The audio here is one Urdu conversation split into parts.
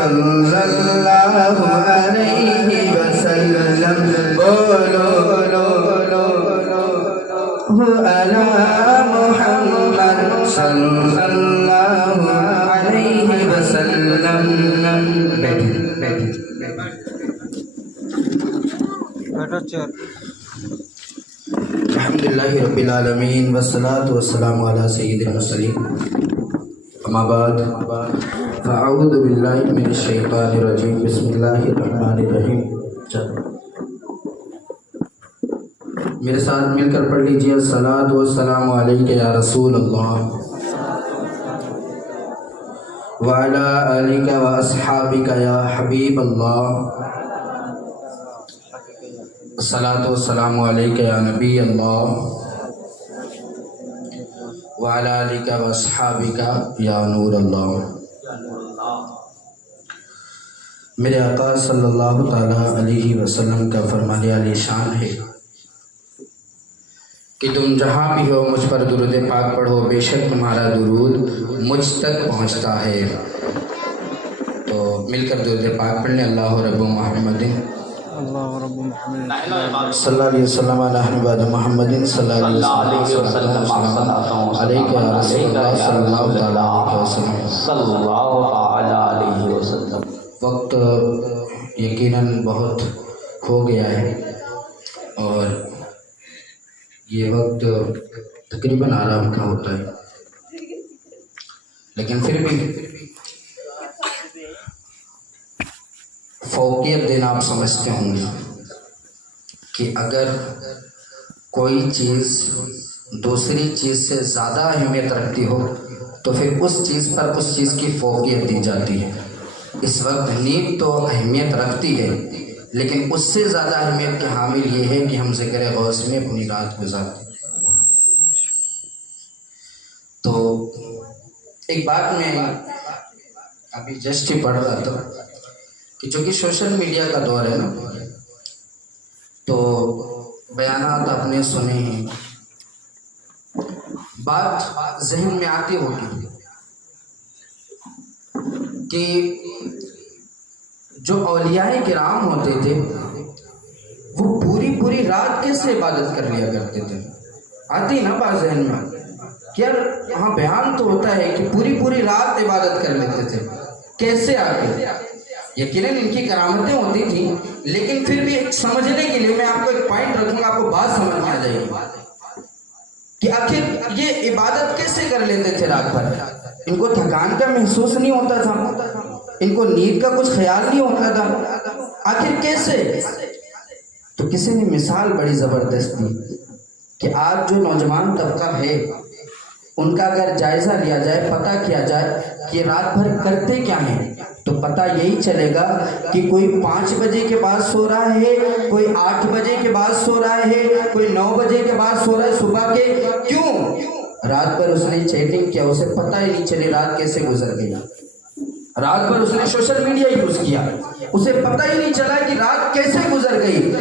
صلی اللہ علیہ وسلم بولو علی محمد صلی اللہ علیہ وسلم. الحمدللہ رب العالمین والصلاة والسلام علی سید المرسلین. اما بعد فاعوذ باللہ من الشیطان الرجیم. بسم اللہ الرحمن الرحیم. میرے ساتھ مل کر پڑھ لیجیے الصلاۃ والسلام علیک یا رسول اللہ وعلی آلک واصحابک یا حبیب اللہ. الصلاۃ والسلام علیک یا نبی اللہ وعلی آلک واصحابک یا نور اللہ. میرے آقا صلی اللہ تعالیٰ علیہ وسلم کا فرمان عالی شان ہے کہ تم جہاں بھی ہو مجھ پر درود پاک پڑھو، بے شک تمہارا درود مجھ تک پہنچتا ہے. تو مل کر درود پاک پڑھ لیں. اللہ رب محمد صلی اللہ علیہ وسلم علی احمد محمد صلی اللہ علیہ وسلم علیہ یا رسول اللہ صلی اللہ علیہ وسلم. وقت یقیناً بہت ہو گیا ہے اور یہ وقت تقریباً آرام کا ہوتا ہے، لیکن پھر بھی فوقیت دینا آپ سمجھتے ہوں گے کہ اگر کوئی چیز دوسری چیز سے زیادہ اہمیت رکھتی ہو تو پھر اس چیز پر اس چیز کی فوقیت دی جاتی ہے. اس وقت نیند تو اہمیت رکھتی ہے، لیکن اس سے زیادہ اہمیت کے حامل یہ ہے کہ ہم ذکر غوث میں اپنی رات گزارتے. تو ایک بات میں ابھی جسٹ ہی پڑھ رہا تھا کہ چونکہ سوشل میڈیا کا دور ہے نا، تو بیانات آپ نے سنے ہیں، بات ذہن میں آتی ہوگی کہ جو اولیاء کرام ہوتے تھے وہ پوری رات کیسے عبادت کر لیا کرتے تھے. آتی نا بات ذہن میں کہ یار وہاں بیان تو ہوتا ہے کہ پوری رات عبادت کر لیتے تھے، کیسے آتے؟ یقیناً ان کی کرامتیں ہوتی تھیں، لیکن پھر بھی سمجھنے کے لیے میں آپ کو ایک پوائنٹ رکھوں گا، آپ کو بات سمجھ میں آ جائے گی کہ آخر یہ عبادت کیسے کر لیتے تھے رات بھر. ان کو تھکان کا محسوس نہیں ہوتا تھا، ان کو نیند کا کچھ خیال نہیں ہوتا تھا، آخر کیسے؟ تو کسی نے مثال بڑی زبردست دی کہ آج جو نوجوان طبقہ ہے ان کا اگر جائزہ لیا جائے، پتہ کیا جائے کہ رات بھر کرتے کیا ہیں، تو پتہ یہی چلے گا کہ کوئی 5 بجے کے بعد سو رہا ہے، کوئی 8 بجے کے بعد سو رہا ہے، کوئی 9 بجے کے بعد سو رہا ہے صبح کے. کیوں؟ رات بھر اس نے چیٹنگ کیا، اسے پتہ ہی نہیں چلی رات کیسے گزر گئی. رات بھر اس نے سوشل میڈیا یوز کیا، اسے پتہ ہی نہیں چلا کہ رات کیسے گزر گئی.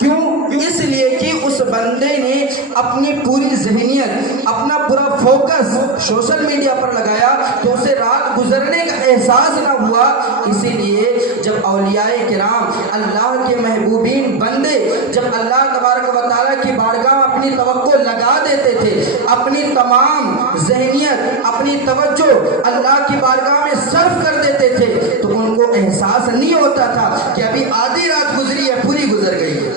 کیوں؟ اس لیے کہ اس بندے نے اپنی پوری ذہنیت، اپنا پورا فوکس سوشل میڈیا پر لگایا، تو اسے رات گزرنے کا احساس نہ ہوا. اسی لیے جب اولیاء کرام، اللہ کے محبوبین بندے، جب اللہ تبارک و تعالیٰ کی بارگاہ اپنی توقع لگا دیتے تھے، اپنی تمام ذہنیت، اپنی توجہ اللہ کی بارگاہ میں صرف کر دیتے تھے، تو ان کو احساس نہیں ہوتا تھا کہ ابھی آدھی رات گزری ہے، پوری گزر گئی ہے.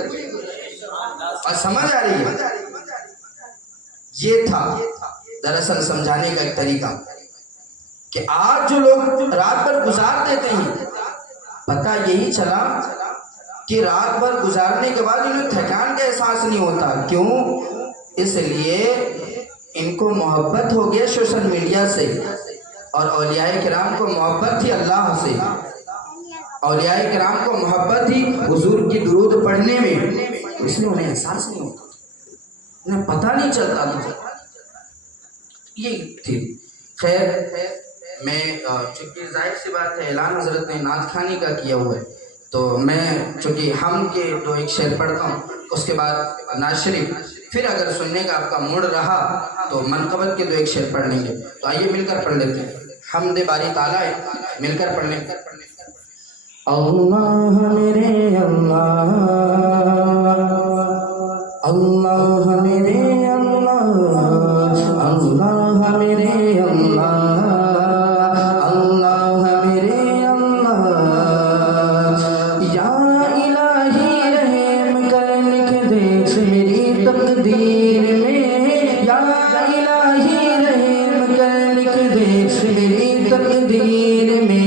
اور سمجھ آ رہی ہے؟ یہ تھا دراصل سمجھانے کا ایک طریقہ کہ آج جو لوگ رات بھر گزار دیتے ہیں، پتہ یہی چلا کہ رات بھر گزارنے کے بعد انہیں تھکان کا احساس نہیں ہوتا. کیوں؟ اس لیے ان کو محبت ہو گیا سوشل میڈیا سے، اور اولیاء کرام کو محبت تھی اللہ سے، اولیاء کرام کو محبت تھی حضور کی درود پڑھنے میں، اس لیے انہیں احساس نہیں ہوتا، انہیں پتہ نہیں چلتا تھا. یہ تھی. خیر، میں چونکہ ظاہر سی بات ہے اعلان حضرت نے نعت خوانی کا کیا ہوا ہے، تو میں چونکہ ہم کے 2 شعر پڑھتا ہوں، اس کے بعد نعت شریف، پھر اگر سننے کا آپ کا موڈ رہا تو منقبت کے 2 شعر پڑھ لیں گے. تو آئیے مل کر پڑھ لیتے ہیں. حمد باری تعالیٰ ہے، مل کر پڑھ لیں. اللہ میرے اللہ، اللہ میرے اللہ، اللہ میرے اللہ، اللہ میرے اللہ، یا الہی رحم کر لکھ دے میری تقدیر میں، یا الہی رحم کر لکھ دے میری تقدیر میں،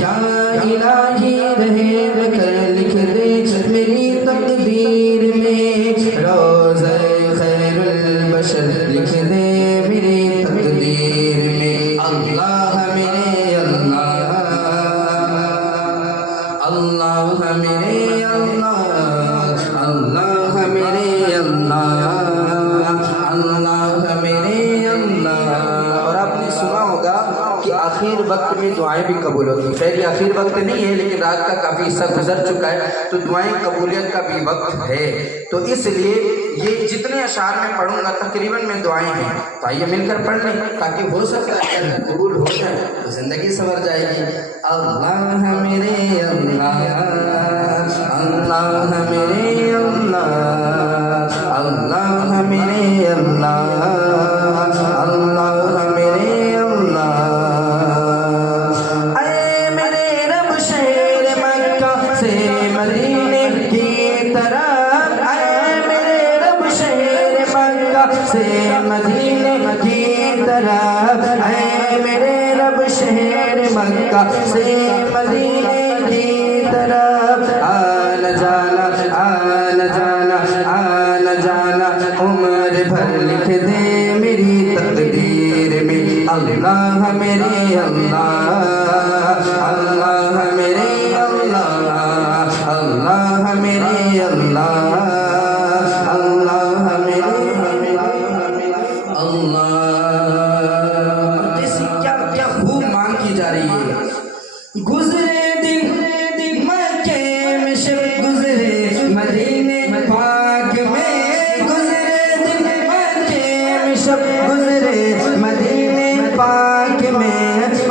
یا الہی رحم کر لکھ دے میری تقدیر میں، روزہ خیر البشر لکھ دے میری تقدیر میں، اللہ میرے اللہ، اللہ میرے اللہ، اللہ میرے اللہ، اللہ میرے اللہ۔ اور آپ نے سنا ہوگا کہ آخر وقت میں دعائیں بھی قبول ہوتی ہیں، خیر یہ آخر وقت نہیں ہے لیکن رات کا کافی حصہ گزر چکا ہے تو دعائیں قبولیت کا بھی وقت ہے، تو اس لیے یہ جتنے اشعار میں پڑھوں گا تقریباً میں دعائیں ہیں، تو آئیے مل کر پڑھ لیں تاکہ ہو سکتا ہے کہ قبول ہو جائے تو زندگی سنور جائے گی۔ اللہ میرے اللہ، اللہ میرے اللہ، اللہ میرے اللہ، اللہ میرے اللہ، اے میرے رب شہر مکہ سے مدینے کی طرف، اے میرے رب شہر مکہ سے مدینے کی طرف، اے میرے رب شہر مکہ سے مدینے کی طرف، آنا جانا آنا جانا آنا جانا عمر بھر لکھ دے میری تقدیر میں، اللہ میرے اللہ، اللہ میرے اللہ، اللہ میرے اللہ، اللہ میرے اللہ۔ جیسی کیا کیا خوب مانگ کی جا رہی ہے، گزرے دن مکے میں شب گزرے مدینے پاک میں، گزرے دن مکے میں شب گزرے مدینے پاک میں،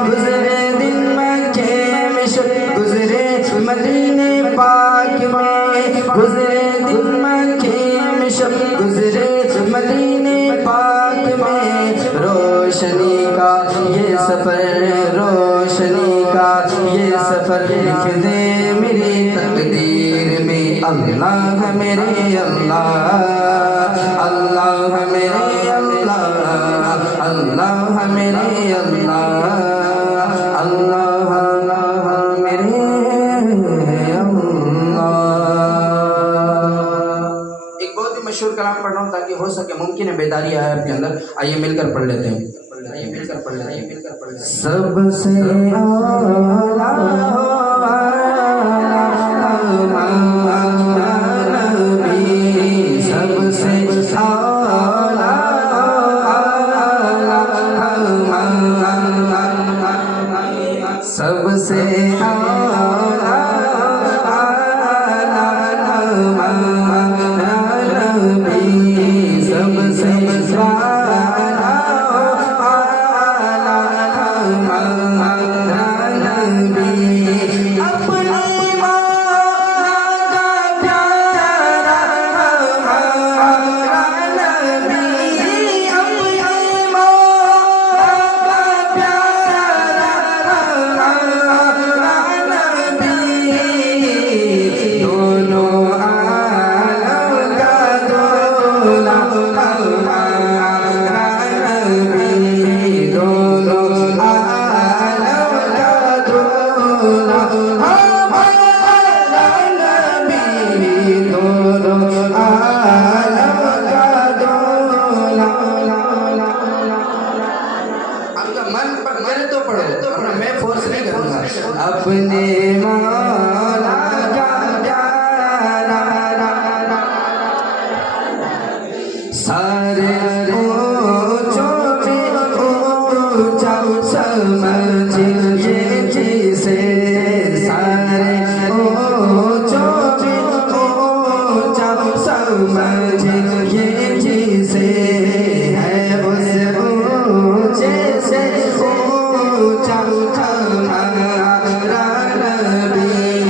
گزرے دن مکے میں شب گزرے مدینے پاک میں، گزرے دن مکے میں شب گزرے مدینے پاک میں، روشنی کا یہ سفر، روشنی کا یہ سفر لکھ دے میری تقدیر میں، اللہ میرے اللہ، اللہ میرے اللہ، اللہ میرے اللہ، اللہ میرے اللہ۔ ایک بہت ہی مشہور کلام پڑھ رہا ہوں تاکہ ہو سکے، ممکن ہے بیداری آئے آپ کے اندر، آئیے مل کر پڑھ لیتے ہیں، آئیے مل کر پڑھ لیتے ہیں۔ سب سے اعلیٰ نبی، سب سے اعلیٰ سب سے اعلیٰ نبی، سب سے اپنے مولا کا پیارا سارے اونچوں میں اونچا سمجھیے جسے، سارے اونچوں میں اونچا سمجھیے جسے، ہے اس اونچے سے اونچا ہمارا نبی،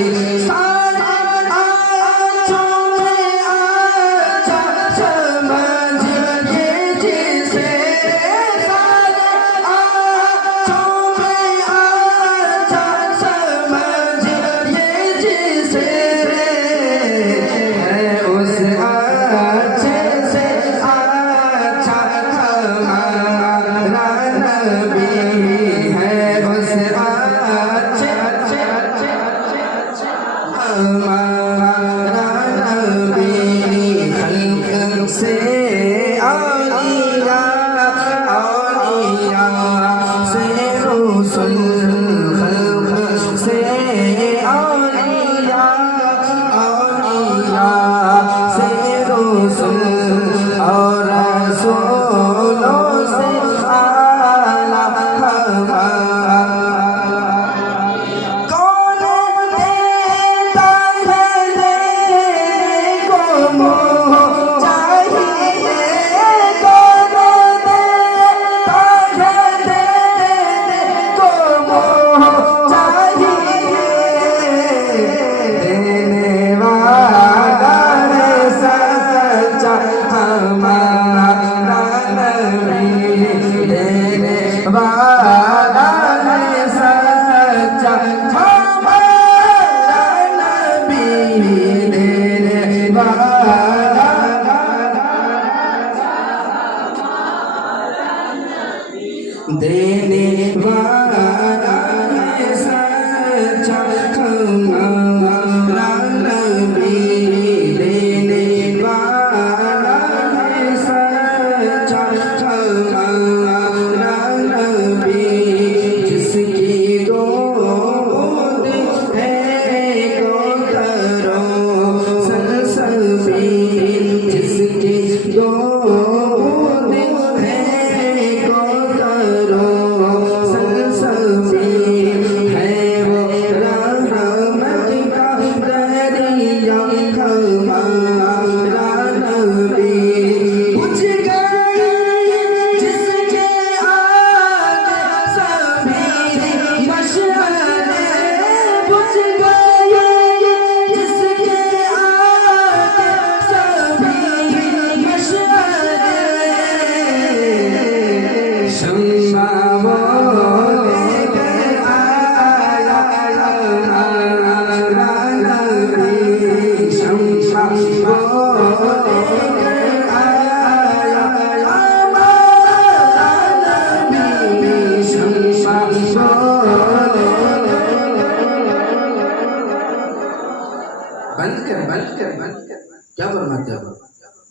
کیا فرماتے ہیں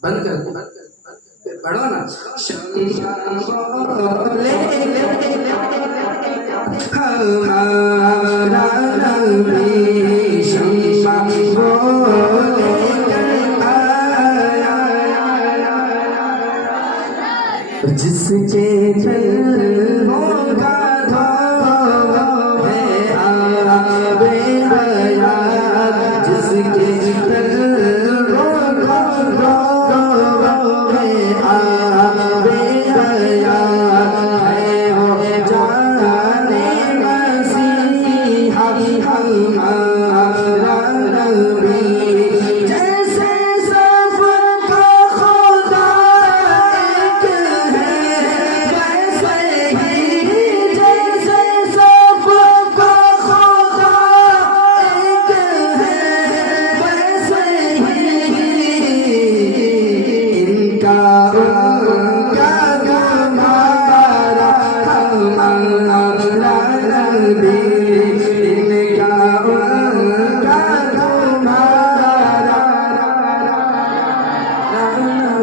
بند کر پڑھو نا ہمارا نبی شمع جس کے دل ہوگا دھو ہے آب حیات جس کے دل ہوگا دھو ہے آب حیات ہے وہ جانے مسیحا ہمارا نبی جیسے سب کا خدا ایک ہے ویسے ہی جیسے سب کا خدا ایک ہے ویسے ہی ان کا ہمارا نبی ان کا ہمارا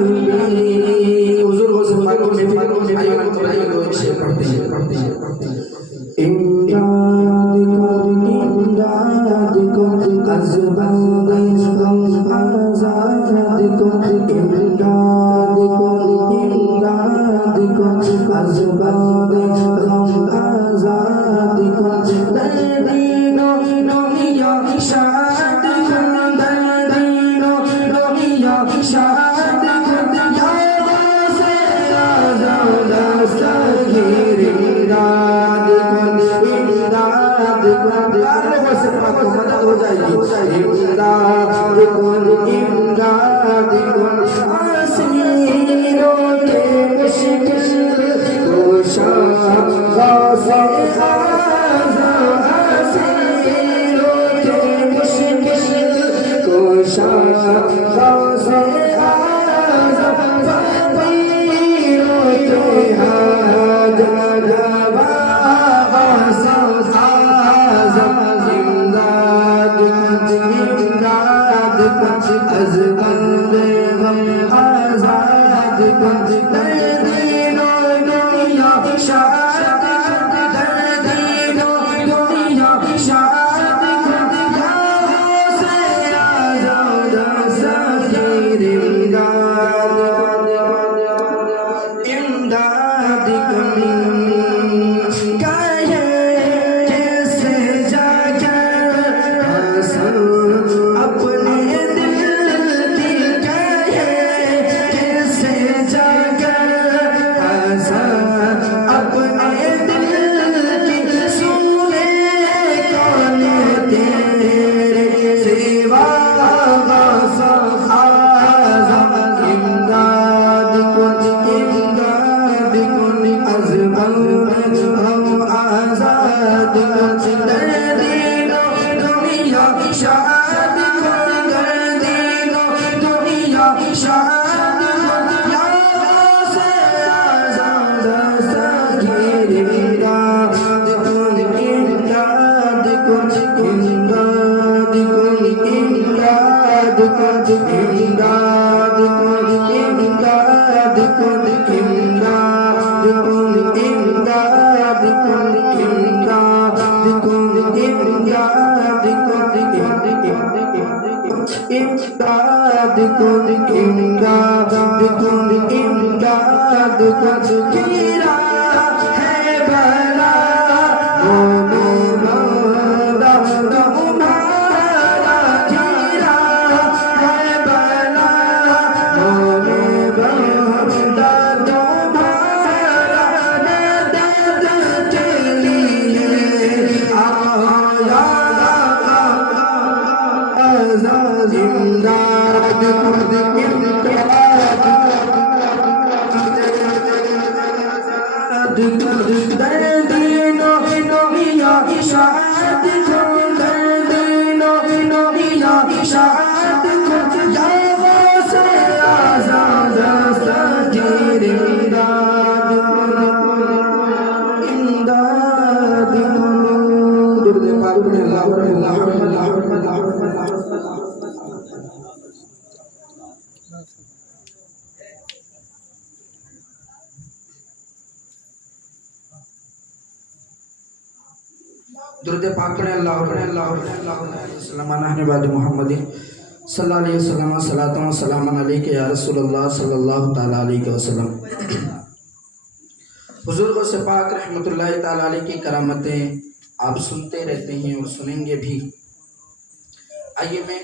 نبی حضور سے پاک میں آئیے من قبل کو شیئر کرتے ہیں امداد کن از بند غم آزاد کن امداد کن از بند غم آزاد کن در دین و دنیا شاد کن در دین و دنیا شاد کن یا سے آزاد دستگیر امداد کن امداد کن لوگوں سے پاک مدد ہو جائے گی امداد کن امداد کن آسیروں کے مشکل کوشا غوث اعظم آسیروں کے مشکل کوشا غوث اعظم فقیروں کے حاجت روا غوث اعظم امداد کن از بند غم آزاد کن در دین و دنیا شاد کن در دین و دنیا شاد کن یا غوث اعظم دستگیر امداد کن کیسے جا کر حسن اپنے دل کی کیسے جا کر حسن اپنے دل کی سونے کون تیرے سوا غوث اعظم امداد کن از بند غم آزاد کن در دین و دنیا شاد کن در دین و دنیا شاد کن یا غوث اعظم دستگیر امداد کن امداد کن امداد کن امداد کن امداد کن امداد کن امداد کن امداد کن امداد کن امداد کن امداد کن امداد کن گرا ہے بلا مولا تمہارا گرا ہے بلا مولا تمہارا مدد کے لیے آیا آزاد امداد کن امداد در دین و دنیا شاد کن در دین و دنیا شاد کن درود پاک پڑھیں اللہ محمد صلی اللہ علیہ وسلم صلاۃ و سلام علیک یا رسول اللہ صلی اللہ تعالیٰ علیہ وسلم۔ حضور غوث پاک رحمۃ اللہ تعالیٰ علیہ کی کرامتیں آپ سنتے رہتے ہیں اور سنیں گے بھی۔ آئیے میں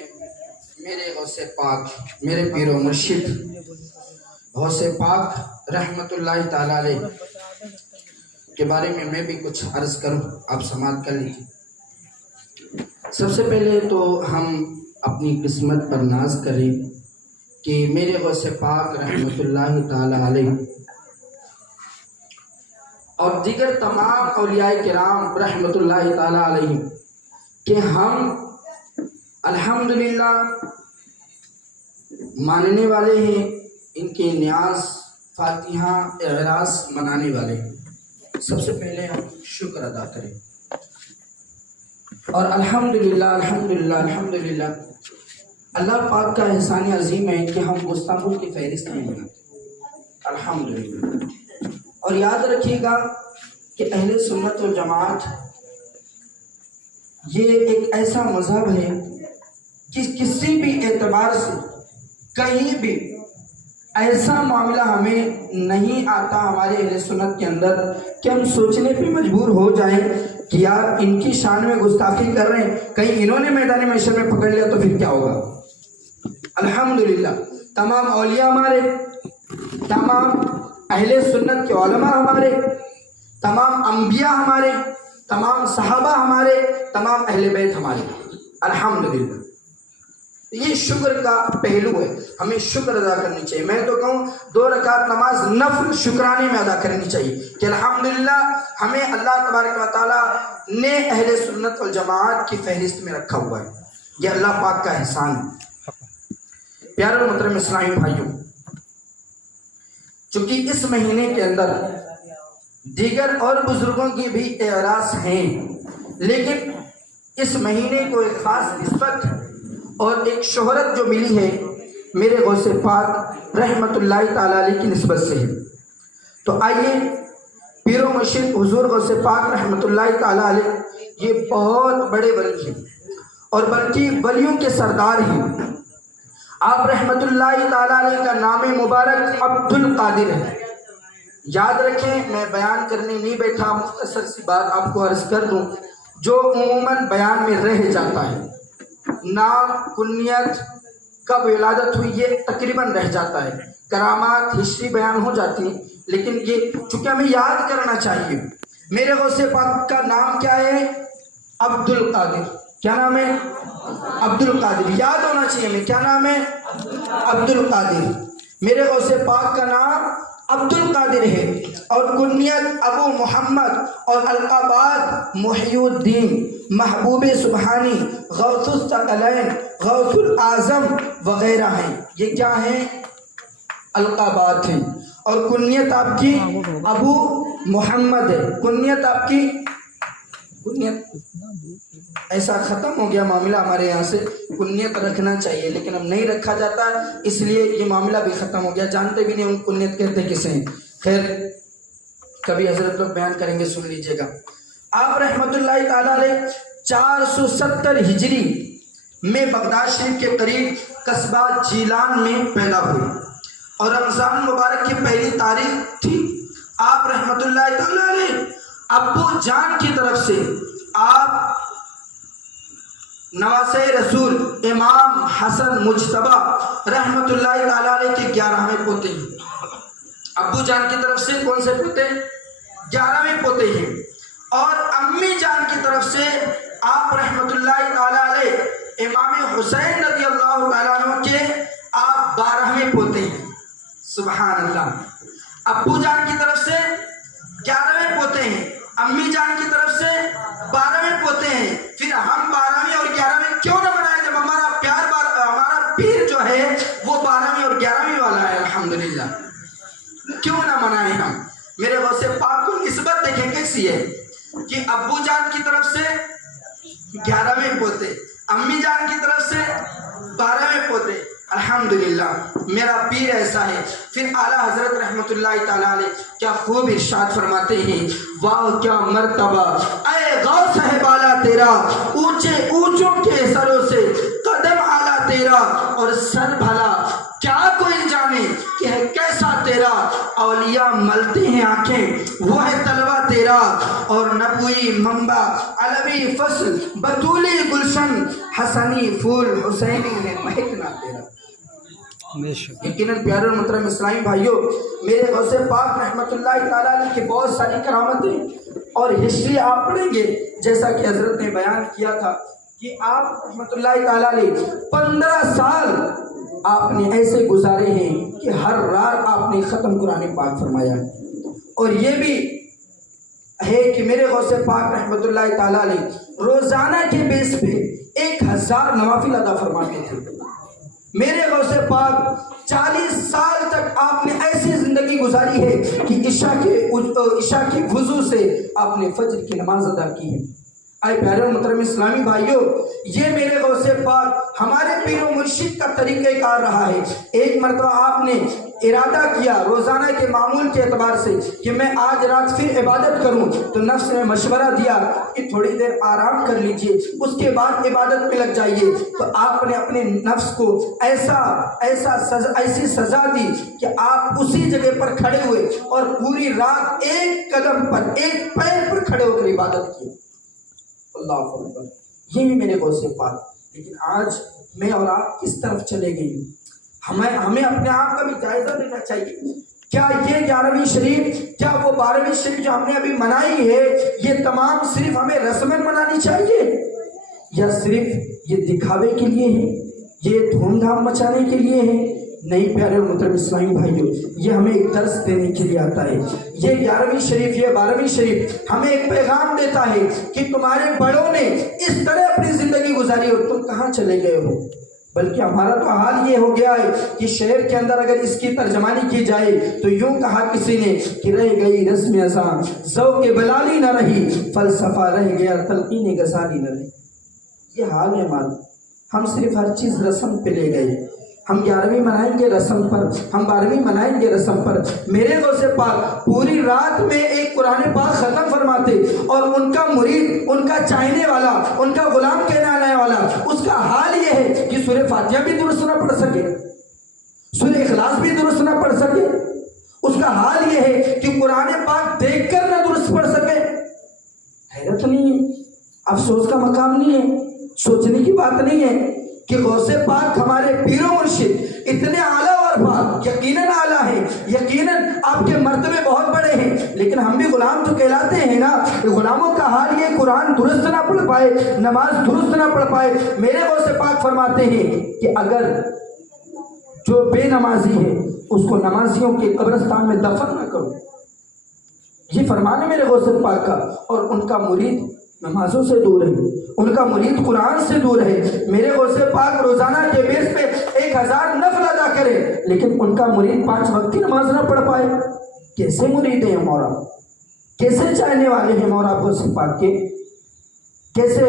میرے غوث پاک، میرے پیر و مرشد غوث پاک رحمۃ اللہ تعالیٰ علیہ کے بارے میں بھی کچھ عرض کروں، آپ سماعت کر لیجیے۔ سب سے پہلے تو ہم اپنی قسمت پر ناز کریں کہ میرے غوث پاک رحمۃ اللہ تعالیٰ علیہ اور دیگر تمام اولیاء کرام رحمۃ اللہ تعالیٰ علیہ کہ ہم الحمدللہ ماننے والے ہیں، ان کے نیاز فاتحہ اعراض منانے والے ہیں۔ سب سے پہلے ہم شکر ادا کریں اور الحمدللہ اللہ پاک کا احسان عظیم ہے کہ ہم گستاخوں کی فہرست میں ہیں، الحمدللہ۔ اور یاد رکھیے گا کہ اہل سنت و جماعت یہ ایک ایسا مذہب ہے کہ کسی بھی اعتبار سے کہیں بھی ایسا معاملہ ہمیں نہیں آتا ہمارے اہل سنت کے اندر کہ ہم سوچنے پہ مجبور ہو جائیں کہ یار ان کی شان میں گستاخی کر رہے ہیں، کہیں انہوں نے میدان محشر میں پکڑ لیا تو پھر کیا ہوگا۔ الحمدللہ تمام اولیاء ہمارے، تمام اہل سنت کے علماء ہمارے، تمام انبیاء ہمارے، تمام صحابہ ہمارے، تمام اہل بیت ہمارے، الحمدللہ۔ یہ شکر کا پہلو ہے، ہمیں شکر ادا کرنی چاہیے۔ میں تو کہوں 2 رکعت نماز نفل شکرانے میں ادا کرنی چاہیے کہ الحمدللہ ہمیں اللہ تبارک و تعالیٰ نے اہل سنت والجماعت کی فہرست میں رکھا ہوا ہے، یہ اللہ پاک کا احسان ہے۔ پیارے اور محترم اسلامی بھائیوں، چونکہ اس مہینے کے اندر دیگر اور بزرگوں کی بھی اعراض ہیں، لیکن اس مہینے کو ایک خاص نسبت اور ایک شہرت جو ملی ہے میرے غوث پاک رحمۃ اللہ تعالیٰ علیہ کی نسبت سے ہے۔ تو آئیے پیر و مرشد حضور غوث پاک رحمۃ اللہ تعالیٰ علیہ یہ بہت بڑے ولی ہیں اور بلکہ ولیوں کے سردار ہیں۔ آپ رحمۃ اللہ تعالیٰ علیہ کا نام مبارک عبد القادر ہے۔ یاد رکھیں، میں بیان کرنے نہیں بیٹھا، مختصر سی بات آپ کو عرض کر دوں جو عموماً بیان میں رہ جاتا ہے۔ نام، کنیت، کب ولادت ہوئی یہ تقریباً رہ جاتا ہے، کرامات، ہسٹری بیان ہو جاتی ہے، لیکن یہ چونکہ ہمیں یاد کرنا چاہیے۔ میرے غوث پاک کا نام کیا ہے؟ عبد القادر۔ کیا نام ہے؟ عبد القادر۔ یاد ہونا چاہیے ہمیں، کیا نام ہے؟ عبد القادر۔ میرے غوث پاک کا نام عبد القادر ہے اور کنیت ابو محمد اور القابات محی الدین، محبوب سبحانی، غوث الثقلین، غوث الاعظم وغیرہ ہیں۔ یہ کیا ہیں؟ القابات ہیں۔ اور کنیت آپ کی ابو محمد ہے۔ کنیت آپ کی ایسا ختم ہو گیا معاملہ ہمارے یہاں سے، کنیت رکھنا چاہیے لیکن اب نہیں رکھا جاتا، اس لیے یہ معاملہ بھی ختم ہو گیا، جانتے بھی نہیں ہم کنیت کہتے کسے ہیں۔ خیر کبھی حضرت لوگ بیان کریں گے، سن لیجئے گا۔ آپ رحمت اللہ تعالیٰ علیہ 470 ہجری میں بغداد شریف کے قریب قصبہ جیلان میں پیدا ہوئے اور رمضان مبارک کی پہلی تاریخ تھی۔ آپ رحمت اللہ تعالیٰ علیہ ابو جان کی طرف سے آپ نواسہ رسول امام حسن مجتبی رحمت اللہ تعالیٰ علیہ کے 11ویں پوتے ہیں۔ ابو جان کی طرف سے کون سے پوتے؟ 11ویں پوتے ہیں۔ اور امی جان کی طرف سے آپ رحمت اللہ تعالیٰ علیہ امام حسین رضی اللہ تعالیٰ عنہ کے آپ 12ویں پوتے ہیں۔ سبحان اللہ۔ ابو جان کی طرف سے 11ویں پوتے ہیں، امی جان کی طرف سے 12ویں پوتے ہیں۔ پھر ہم 12ویں اور 11ویں کیوں نہ منائیں جب ہمارا ہمارا پیر جو ہے وہ 12ویں اور 11ویں والا ہے، الحمدللہ۔ کیوں نہ منائیں ہم؟ میرے غوث پاک کو نسبت دیکھیں کیسی ہے کہ ابو جان کی طرف سے 11ویں پوتے، امی جان کی طرف سے 12ویں پوتے، الحمدللہ میرا پیر ایسا ہے۔ پھر اعلیٰ حضرت رحمت اللہ تعالیٰ علیہ کیا خوب ارشاد فرماتے ہیں، واہ کیا مرتبہ اے غوث ہے بالا تیرا، اونچے اونچوں کے سروں سے قدم اعلیٰ تیرا، اور سر بھلا کیا کوئی جانے کہ ہے کیسا تیرا، اولیاء ملتے ہیں آنکھیں وہ ہے طلبہ تیرا، اور نبوی منبع علوی فصل بطولی گلشن، حسنی پھول حسینی ہے مہکنا تیرا۔ یقیناً پیارے اور محترم اسلامی بھائیوں، میرے غوث پاک رحمۃ اللہ تعالیٰ علیہ کی بہت ساری کرامتیں اور ہسٹری آپ پڑھیں گے، جیسا کہ حضرت نے بیان کیا تھا کہ آپ رحمۃ اللہ تعالیٰ علیہ 15 سال آپ نے ایسے گزارے ہیں کہ ہر رات آپ نے ختم قرآن پاک فرمایا، اور یہ بھی ہے کہ میرے غوث پاک رحمۃ اللہ تعالیٰ علیہ روزانہ کے بیس پہ 1000 نوافل ادا فرماتے تھے۔ میرے غوث پاک 40 سال تک آپ نے ایسی زندگی گزاری ہے کہ عشاء کی وضو سے آپ نے فجر کی نماز ادا کی ہے۔ اے پیارے و محترم اسلامی بھائیوں، یہ میرے غوث پاک ہمارے پیر و مرشد کا طریقہ کار رہا ہے۔ ایک مرتبہ آپ نے ارادہ کیا روزانہ کے معمول کے اعتبار سے کہ میں آج رات پھر عبادت کروں، تو نفس نے مشورہ دیا کہ تھوڑی دیر آرام کر لیجئے، اس کے بعد عبادت میں لگ جائیے۔ تو آپ نے اپنے نفس کو ایسی سزا دی کہ آپ اسی جگہ پر کھڑے ہوئے اور پوری رات ایک قدم پر، ایک پیر پر کھڑے ہو کر عبادت کی۔ اللہ اکبر، یہ میرے غوث پاک۔ لیکن آج میں اور آپ کس طرف چلے گئے؟ ہمیں اپنے آپ کا بھی جائزہ لینا چاہیے۔ کیا یہ 11ویں شریف، کیا وہ 12ویں شریف جو ہم نے ابھی منائی ہے، یہ تمام صرف ہمیں رسمیں منانی چاہیے، یا صرف یہ دکھاوے کے لیے ہے، یہ دھوم دھام مچانے کے لیے ہے؟ نہیں پیارے اور محترم اسلامی بھائیوں، یہ ہمیں ایک درس دینے کے لیے آتا ہے۔ یہ 11ویں شریف، یہ 12ویں شریف ہمیں ایک پیغام دیتا ہے کہ تمہارے بڑوں نے اس طرح اپنی زندگی گزاری اور تم کہاں چلے گئے ہو۔ بلکہ ہمارا تو حال یہ ہو گیا ہے کہ شعر کے اندر اگر اس کی ترجمانی کی جائے تو یوں کہا کسی نے کہ رہ گئی رسم ازاں ذوق بلالی نہ رہی، فلسفہ رہ گیا تلقین غزالی نہ رہی۔ یہ حال ہے ہمارا، ہم صرف ہر چیز رسم پہ لے گئے۔ ہم 11ویں منائیں گے رسم پر، ہم 12ویں منائیں گے رسم پر۔ میرے غوث پاک پوری رات میں ایک قرآن پاک ختم فرماتے، اور ان کا مرید، ان کا چاہنے والا، ان کا غلام کہلانے والا، اس کا حال یہ ہے کہ سورہ فاتحہ بھی درست نہ پڑھ سکے، سورہ اخلاص بھی درست نہ پڑھ سکے۔ اس کا حال یہ ہے کہ قرآن پاک دیکھ کر نہ درست پڑھ سکے۔ حیرت نہیں ہے، افسوس کا مقام نہیں ہے، سوچنے کی بات نہیں ہے کہ غوث پاک ہمارے پیر و مرشد اتنے اعلیٰ اور پاک، یقیناً اعلیٰ ہیں، یقیناً آپ کے مرتبے بہت بڑے ہیں، لیکن ہم بھی غلام تو کہلاتے ہیں نا۔ غلاموں کا حال یہ قرآن درست نہ پڑھ پائے، نماز درست نہ پڑھ پائے۔ میرے غوث پاک فرماتے ہیں کہ اگر جو بے نمازی ہے اس کو نمازیوں کے قبرستان میں دفن نہ کرو، یہ فرمان ہے میرے غوث پاک کا۔ اور ان کا مرید نمازوں سے دور ہے، ان کا مرید قرآن سے دور ہے۔ میرے غوث پاک روزانہ کے بیس پہ 1000 نفل ادا کرے، لیکن ان کا مرید 5 وقت کی نماز نہ پڑھ پائے۔ کیسے مرید ہیں مولا، کیسے چاہنے والے ہیں مولا غوث پاک کے، کیسے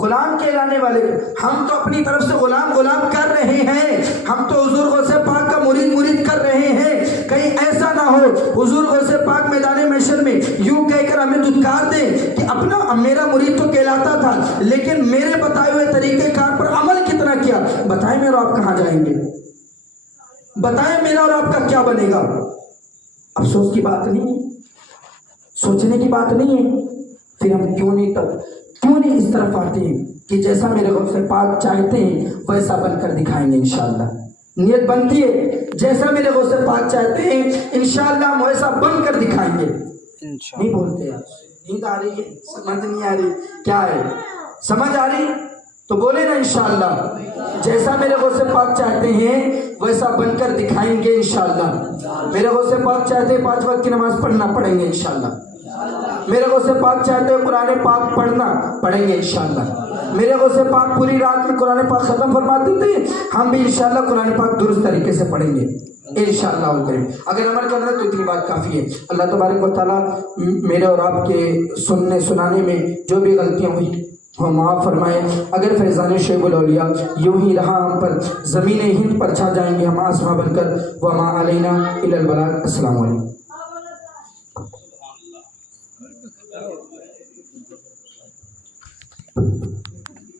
غلام کہلانے والے؟ ہم تو اپنی طرف سے غلام کر رہے ہیں، ہم تو حضور غوث پاک کا مرید کر رہے ہیں۔ کہیں ایسا نہ ہو حضور غوث پاک میدان محشر میں یوں کہہ کر ہمیں دھتکار دیں کہ اپنا میرا مرید تو کہلاتا تھا، لیکن میرے بتائے ہوئے طریقہ کار پر عمل کتنا کیا؟ بتائیں میرا آپ کہاں جائیں گے؟ بتائیں میرا اور آپ کا کیا بنے گا؟ افسوس کی بات نہیں ہے، سوچنے کی بات نہیں ہے۔ پھر ہم کیوں نہیں اس طرف آتے ہیں کہ جیسا میرے غوث پاک چاہتے ہیں ویسا بن کر دکھائیں گے انشاءاللہ۔ نیت بنتی ہے جیسا میرے غوث پاک چاہتے ہیں انشاءاللہ ہم ویسا بن کر دکھائیں گے۔ نہیں بولتے آپ، نیند آ رہی ہے، سمجھ نہیں آ رہی، کیا ہے سمجھ آ رہی تو بولے نا انشاءاللہ جیسا میرے غوث پاک چاہتے ہیں ویسا بن کر دکھائیں گے انشاءاللہ۔ میرے غوث پاک چاہتے ہیں 5 وقت کی نماز پڑھنا، پڑھیں گے انشاءاللہ۔ میرے غوث پاک چاہتے ہیں قرآن پاک پڑھنا، پڑھیں گے انشاءاللہ۔ میرے غوث پاک پوری رات میں قرآن پاک ختم فرماتے تھے، ہم بھی انشاءاللہ قرآن پاک درست طریقے سے پڑھیں گے انشاءاللہ الکریم۔ اگر عمل کرنا تو اتنی بات کافی ہے۔ اللہ تبارک و تعالیٰ میرے اور آپ کے سننے سنانے میں جو بھی غلطیاں ہوئی وہ معاف فرمائے۔ اگر فیضان شعیب الاولیاء یوں ہی رہا ہم پر، زمین ہند پر چھا جائیں گے ہم آسماں بن کر۔ وما علینا الا البلاغ۔ السلام علیکم۔